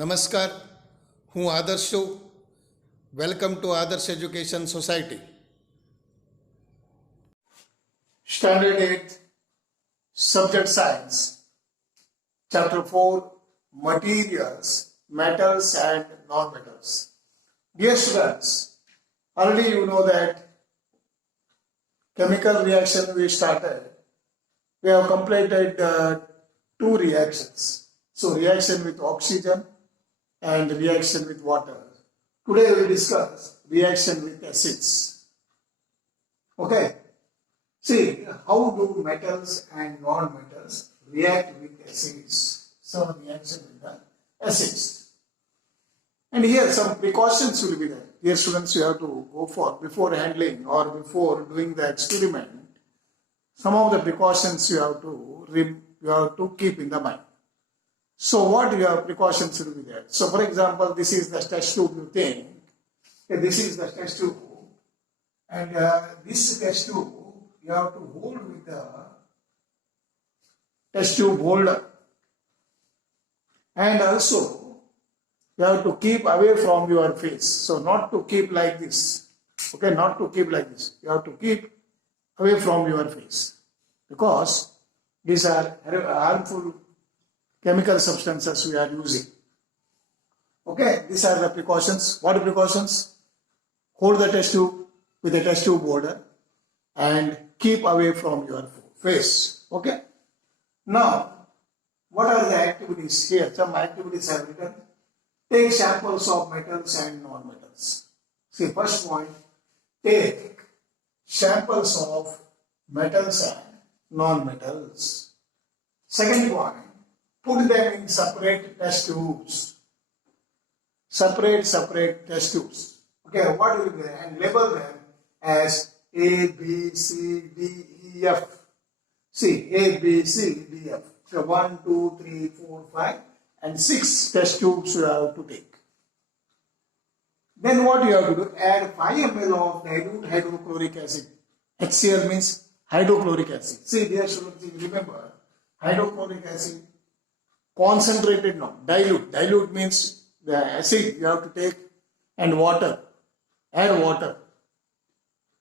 નમસ્કાર, હું આદર્શ છું. વેલકમ ટુ આદર્શ education society. Standard 8, Subject Science, Chapter 4, Materials, Metals and Non-Metals. Dear students, already you know that chemical reaction we started. We have completed two reactions. So reaction with oxygen and reaction with water. Today we will discuss reaction with acids. Okay. See, how do metals and non-metals react with acids? Some reaction with the acids. And here some precautions will be there. Dear students, you have to go for, before handling or before doing the experiment, some of the precautions you have to keep in the mind. So what your precautions will be there? So for example, this is the test tube you think. Okay, this is the test tube. And this test tube you have to hold with the test tube holder. And also you have to keep away from your face. So not to keep like this. Okay, not to keep like this. You have to keep away from your face. Because these are harmful chemical substances we are using. Okay, these are the precautions. What are precautions? Hold the test tube with the test tube holder and keep away from your face. Okay. Now, what are the activities here? Some activities are written. Take samples of metals and non-metals. See, first point, take samples of metals and non-metals. Second point, put them in separate test tubes. Separate test tubes. Okay, what will be there? And label them as A, B, C, D, E, F. See, A, B, C, D, F. So 1, 2, 3, 4, 5 and 6 test tubes you have to take. Then what you have to do? Add 5 ml of dilute hydrochloric acid. HCl means hydrochloric acid. See, dear students, remember, hydrochloric acid, concentrated, no, dilute. Dilute means the acid you have to take and water. Add water.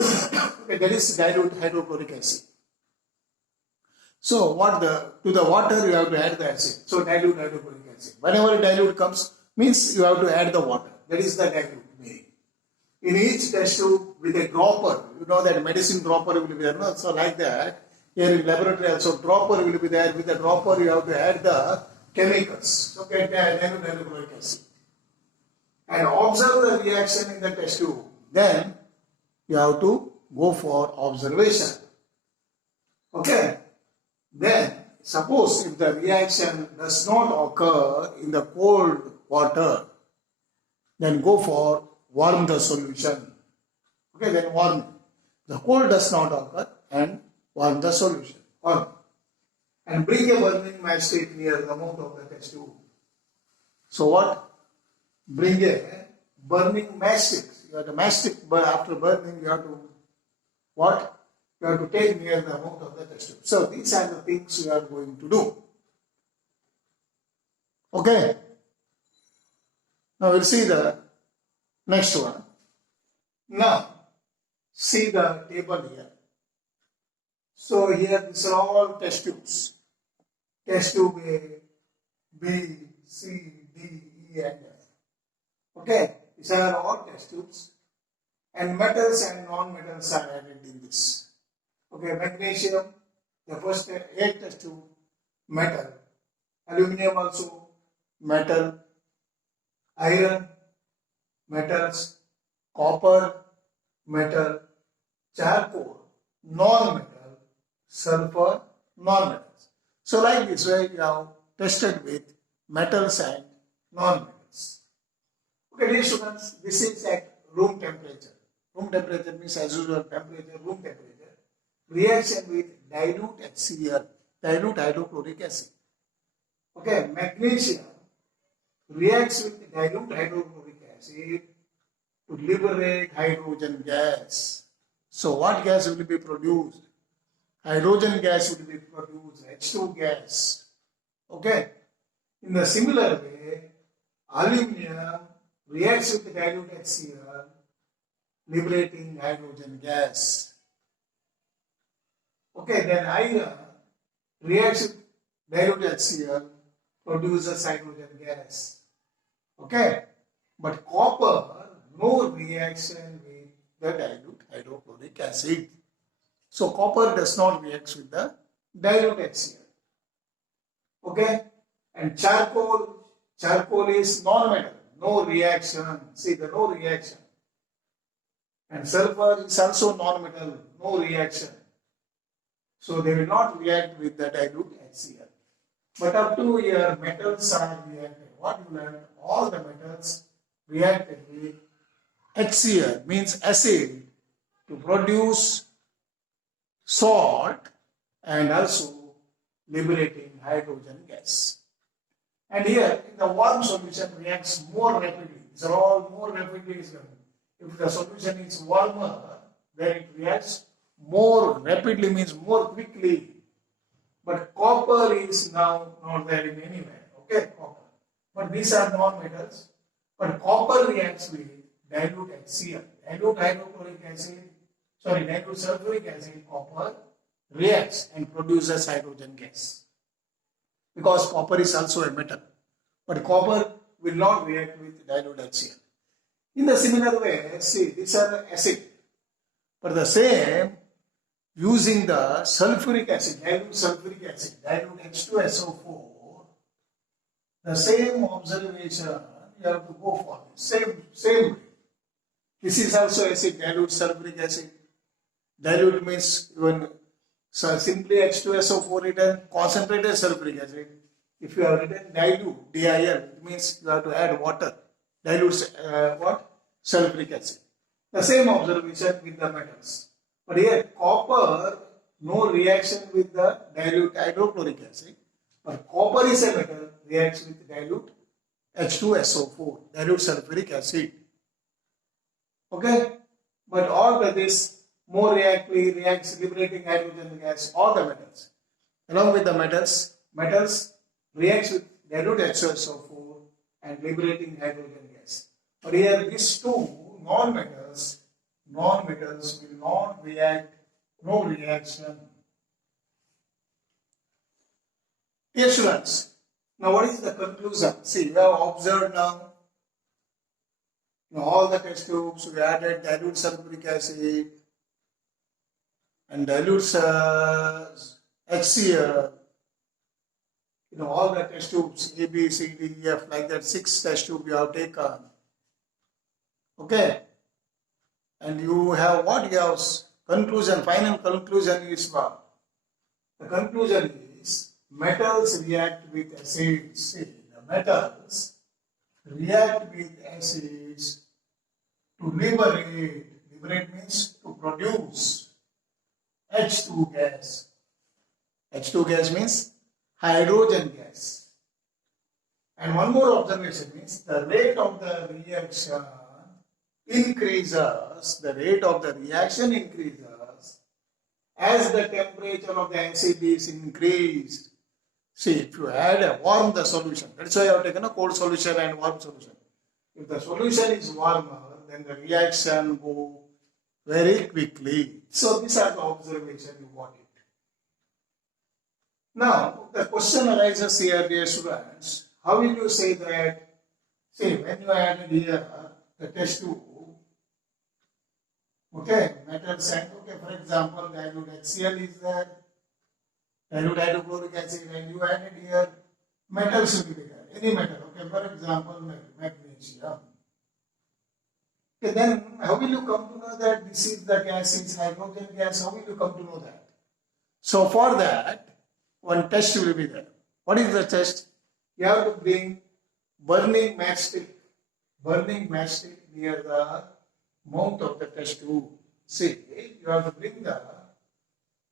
Okay, that is dilute hydrochloric acid. So to the water you have to add the acid. So dilute hydrochloric acid. Whenever dilute comes, means you have to add the water. That is the dilute meaning. In each test tube with a dropper, you know that medicine dropper will be there. No? So like that, here in laboratory also dropper will be there. With the dropper you have to add the chemicals. Okay, dilute hydrochloric acid. And observe the reaction in the test tube. Then you have to go for observation. Okay. Then suppose if the reaction does not occur in the cold water, then go for warm the solution. Okay, then warm. The cold does not occur and warm the solution. Warm. And bring a burning matchstick near the mouth of the test tube. So what? Bring a burning matchstick. You have the matchstick, but after burning you have to what? You have to take near the mouth of the test tube. So these are the things we are going to do. Okay. Now we'll see the next one. Now, see the table here. So here these are all test tubes. Test tube A, B, C, D, E and F. Okay, these are all test tubes. And metals and non-metals are added in this. Okay, magnesium, the first 8 test tube, metal. Aluminium also, metal. Iron, metals. Copper, metal. Charcoal, non-metal. Sulfur, non-metals. So like this way you have tested with metals and non-metals. Okay, dear students, this is at room temperature. Room temperature means as usual temperature, room temperature. Reaction with dilute HCl, dilute hydrochloric acid. Okay, magnesium reacts with dilute hydrochloric acid to liberate hydrogen gas. So what gas will be produced? Hydrogen gas will be produced, H2 gas. Okay. In the similar way, Aluminum reacts with dilute HCl, liberating hydrogen gas. Okay, then iron reacts with dilute HCl, produces hydrogen gas. Okay, but copper, no reaction with the dilute hydrochloric acid. So copper does not react with the dilute HCl. Okay, and charcoal is non-metal, no reaction. See the no reaction. And sulfur is also non-metal, no reaction. So they will not react with the dilute HCl. But up to here, metals are reacted. What you learned? All the metals reacted with HCl, means acid, to produce salt and also liberating hydrogen gas. And here, the warm solution reacts more rapidly. These are all more rapidly. If the solution is warmer, then it reacts more rapidly, means more quickly. But copper is now not there in anywhere. Okay, copper. But these are non-metals. But copper reacts with dilute HCl, dilute hydrochloric acid, dilute sulfuric acid, copper reacts and produces hydrogen gas. Because copper is also a metal. But copper will not react with dilute HCl. In the similar way, see, these are acid. But the same, using the sulfuric acid, dilute sulfuric acid, dilute H2SO4, the same observation you have to go for. Same way. This is also acid, dilute sulfuric acid. Dilute means even simply H2SO4 written, concentrated sulfuric acid. If you have written dilute, DIL, it means you have to add water. Dilute sulfuric acid. The same observation with the metals. But here copper, no reaction with the dilute hydrochloric acid. But copper is a metal, reacts with dilute H2SO4, dilute sulfuric acid. Okay? But all of this more reacts liberating hydrogen gas, all the metals. Along with the metals reacts with dilute H2SO4 and liberating hydrogen gas. But here these two non-metals will not react, no reaction. Dear students, now what is the conclusion? See, we have observed now, all the test tubes, we added dilute sulfuric acid and dilute HCl. All the test tubes, A, B, C, D, E, F, like that, 6 test tubes we have taken. Okay? And you have what you have conclusion, final conclusion is what? The conclusion is metals react with acids. See, the metals react with acids to liberate. Liberate means to produce H2 gas. H2 gas means hydrogen gas. And one more observation means the rate of the reaction increases, the rate of the reaction increases as the temperature of the acid is increased. See, if you warm the solution, that's why I have taken a cold solution and warm solution. If the solution is warmer, then the reaction go very quickly. So these are the observations you want it. Now, the question arises here, dear students, how will you say that, see, when you added here the test tube, okay, metals and, okay, for example, dilute HCl is there, dilute hydrochloric acid, and you added here metals will be there, any metal, okay, for example, magnesium. Okay, then how will you come to know that this is the gas, is hydrogen gas? How will you come to know that? So for that, one test will be there. What is the test? You have to bring burning matchstick near the mouth of the test tube. See, you have to bring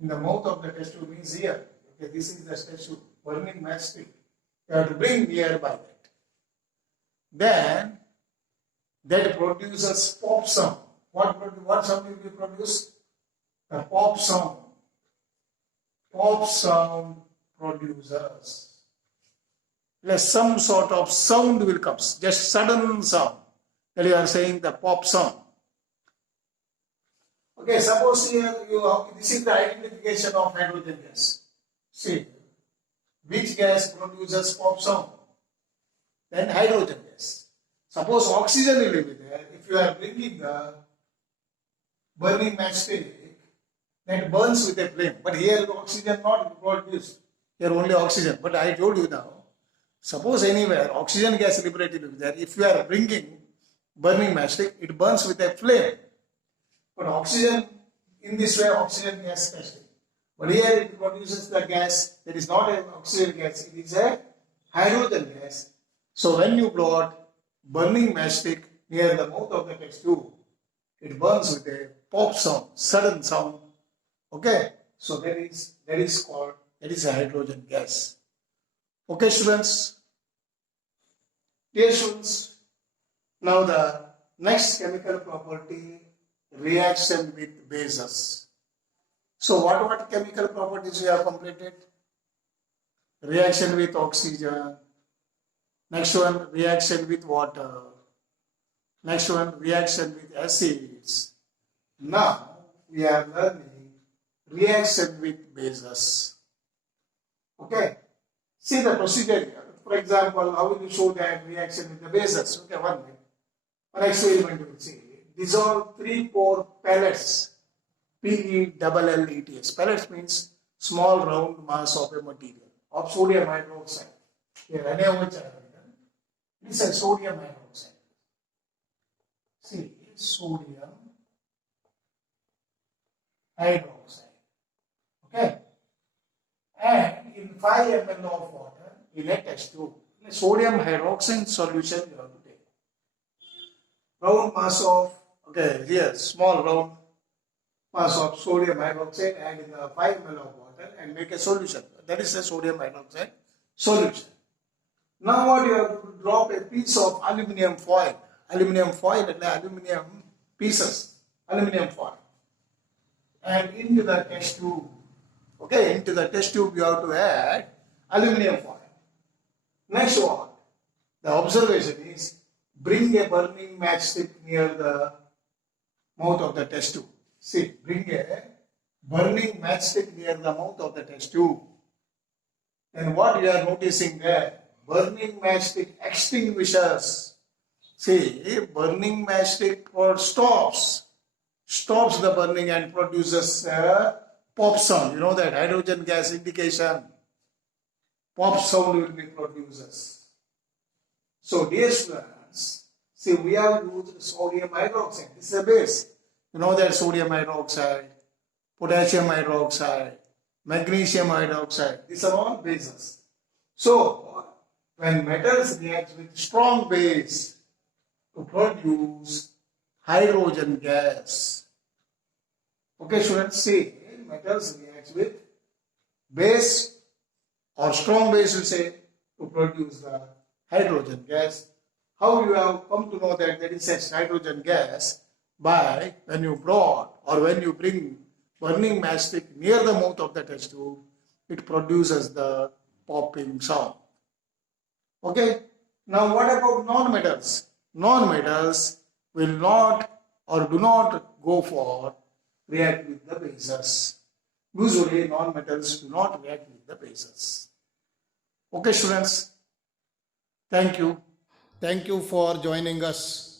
in the mouth of the test tube means here. Okay, this is the test tube, burning matchstick. You have to bring nearby that. Then that produces pop sound. What sound will be produced? The pop sound. Pop sound producers. some sort of sound will come, just sudden sound. That you are saying the pop sound. Okay, suppose here this is the identification of hydrogen gas. See, which gas produces pop sound? Then hydrogen gas. Suppose oxygen will be there. If you are bringing the burning matchstick, that burns with a flame. But here oxygen not produced. Here only oxygen. But I told you now, suppose anywhere oxygen gas liberated will be there. If you are bringing burning matchstick, it burns with a flame. But oxygen, in this way, oxygen gas testing. But here it produces the gas that is not an oxygen gas, it is a hydrogen gas. So when you plot burning matchstick near the mouth of the test tube, it burns with a pop sound, sudden sound. Okay, so that is a hydrogen gas. Okay, students. Dear students, now the next chemical property, reaction with bases. So what chemical properties we have completed? Reaction with oxygen. Next one, reaction with water. Next one, reaction with acids. Now we are learning reaction with bases. Okay. See the procedure here. For example, how will you show that reaction with the bases? Okay, one minute. One experiment you will see. Dissolve 3-4 pellets. PELLETS. Pellets means small round mass of a material of sodium hydroxide. Here, this is sodium hydroxide. See, sodium hydroxide. Okay. And in 5 ml of water, in a test tube, sodium hydroxide solution you have to take. Round mass of, okay, here, small round mass of sodium hydroxide and in the 5 ml of water and make a solution. That is a sodium hydroxide solution. Now what you have to drop a piece of aluminum foil. Aluminum foil and aluminum pieces. Aluminum foil. And into the test tube. Okay, into the test tube you have to add aluminum foil. Next one, the observation is bring a burning matchstick near the mouth of the test tube. See, bring a burning matchstick near the mouth of the test tube. Then what you are noticing there? Burning matchstick extinguishes. See, burning matchstick stops the burning and produces a pop sound. You know that hydrogen gas indication. Pop sound will be produces. So dear students, see we have used sodium hydroxide. This is a base. You know that sodium hydroxide, potassium hydroxide, magnesium hydroxide. These are all bases. So when metals react with strong base to produce hydrogen gas. Okay, students, see, metals react with base or strong base, we say, to produce the hydrogen gas. How you have come to know that there is such hydrogen gas? By when you brought or when you bring burning matchstick near the mouth of the test tube, it produces the popping sound. Okay. Now what about non-metals? Non-metals will not or do not go for react with the bases. Usually non-metals do not react with the bases. Okay, students. Thank you. Thank you for joining us.